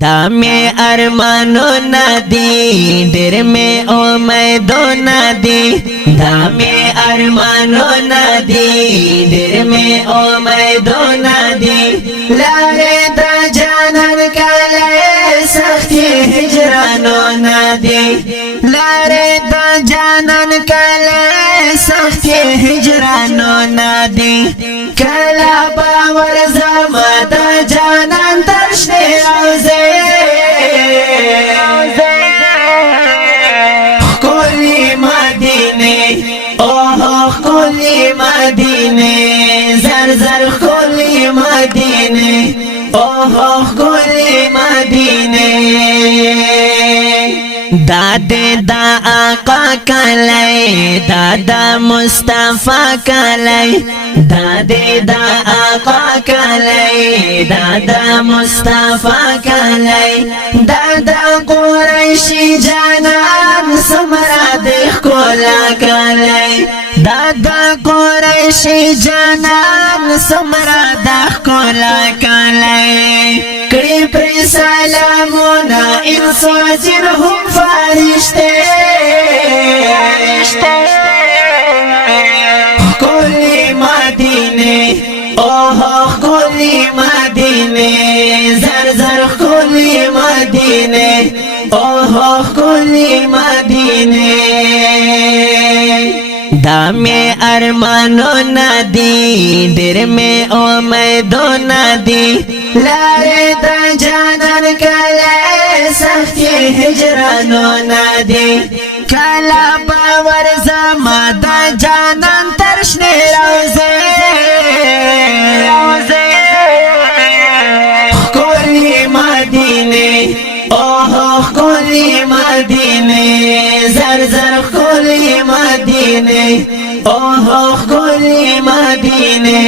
دا میں ارمانو ندی ڈر میں امیدو ندی دا میں ارمانو ندی ڈر میں امیدو ندی لارے دا جانن کلے سختی ہجرانو ندی لارے دا جانن کلے سختی ہجرانو ندی کلا باور زما دا جانن ترشنے روزے کولی مدینے اوہ کولی مدینے زر زر کولی مدینے اوہ کولی مدینے دادے دا آقا کلے دادا مصطفیٰ کلے دادے دا آقا کلے دادا مصطفیٰ کلے دادا قریشی جانان سمرا دیکھ کولا کلے دادا قریشی جانان سمرا دیکھ کولا کلے کڑی پر سلامونا انسو جنہم فرشتے کولی مدینے اوہ کولی مدینے زر زر کولی مدینے اوہ کولی مدینے دا میں ارمانو ندی ڈر میں امیدو ندی لارے دا جانن کلے سختی ہجرانو ندی کلا باور زما دا جانن ترشنے روزے کولی مدینے اوہ کولی مدینے زر زر کولی مدینے اوہ کولی مدینے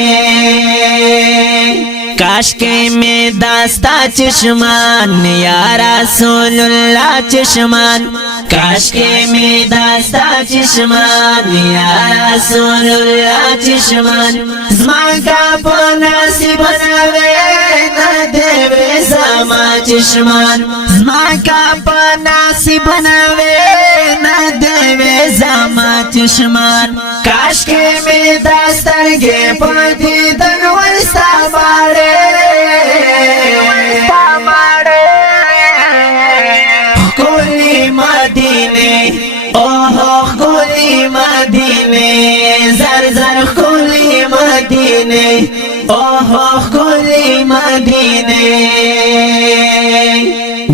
کاش کے میں داستا چشمان یا رسول اللہ چشمان کاش کے میں داستا چشمان یا رسول اللہ چشمان زمان کا پناسی بناوے نہ دیوے زما چشمان زمان کا پناسی بناوے نہ دیوے زما چشمان کاش کے میں داستر گے پردی دنوستا بارے کولی مدینے اوہ کولی مدینے زر زر کولی مدینے اوہ کولی مدینے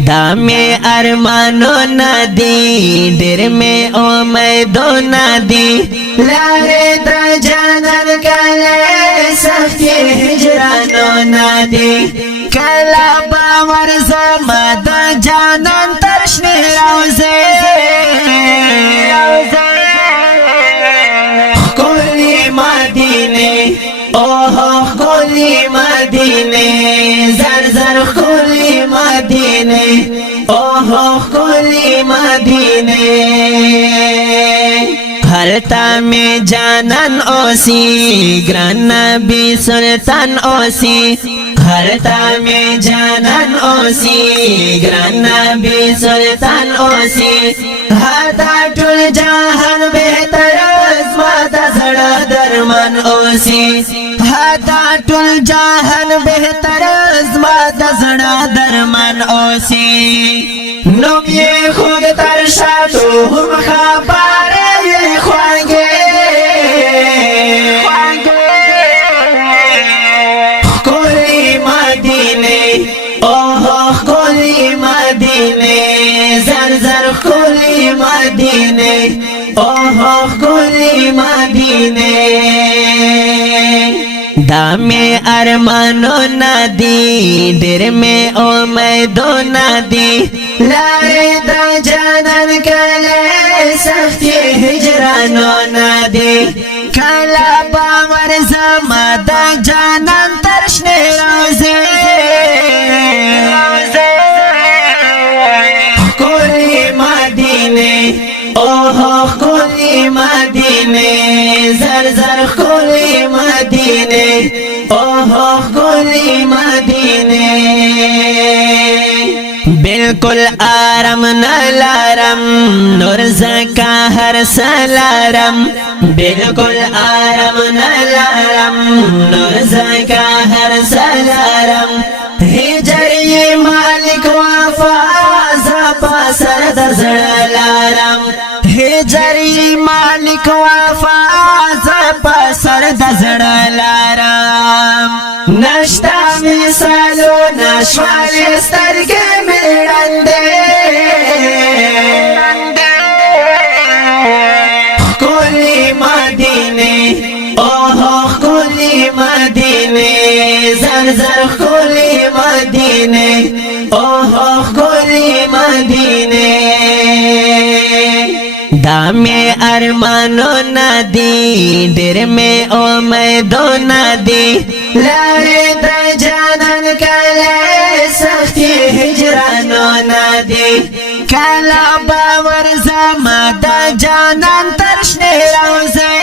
دا میں ارمانو ندی ڈر میں امیدو ندی لارے دا جانن کلے سختی ہجرانو ندی کلا باور زما دا جانن ترشنے روزے کولی مدینے اوہ کولی مدینے زر زر کولی مدینے اوہ کولی مدینے ہرتا میں جانن اوسی گران نبی سلطان اوسی ہرتا میں جانن اوسی گران نبی سلطان اوسی ہرتا ٹول جہان بہتر عظمت زڑا درمان اوسی ہرتا ٹول جہان بہتر عظمت زڑا درمان اوسی نوم یہ خود ترشاتو ہم خبارے خوانگے کولی مدینے اوہ کولی مدینے زر زر کولی مدینے اوہ کولی مدینے دا میں ارمانو ندی ڈر میں امیدو ندی لارے دا جانن کلے سختی ہجرانو ندی کلا باور زما دا جانن ترشنے روزے کولی مدینے اوہ کولی مدینے زر زر کولی مدینے اوہ کولی مدینے بالکل آرام نلارم نور زکا هر سلارم بالکل آرام نلارم نور زکا هر سلارم هجری مالک وفا زپا سر دزړلارم هجری مالک وفا زپا سر دزړلارم نشتا مثالو نشوال سترګې میړندې ښکلې مدینې اوه ښکلې مدینې زر زر ښکلې مدینې اوه ښکلې مدینې دا می ارمانونه دي ډېر می امیدونه دي لارې د جانان کله سختي هجرانونه دي کله به ورځمه د جانان تر شنې روضې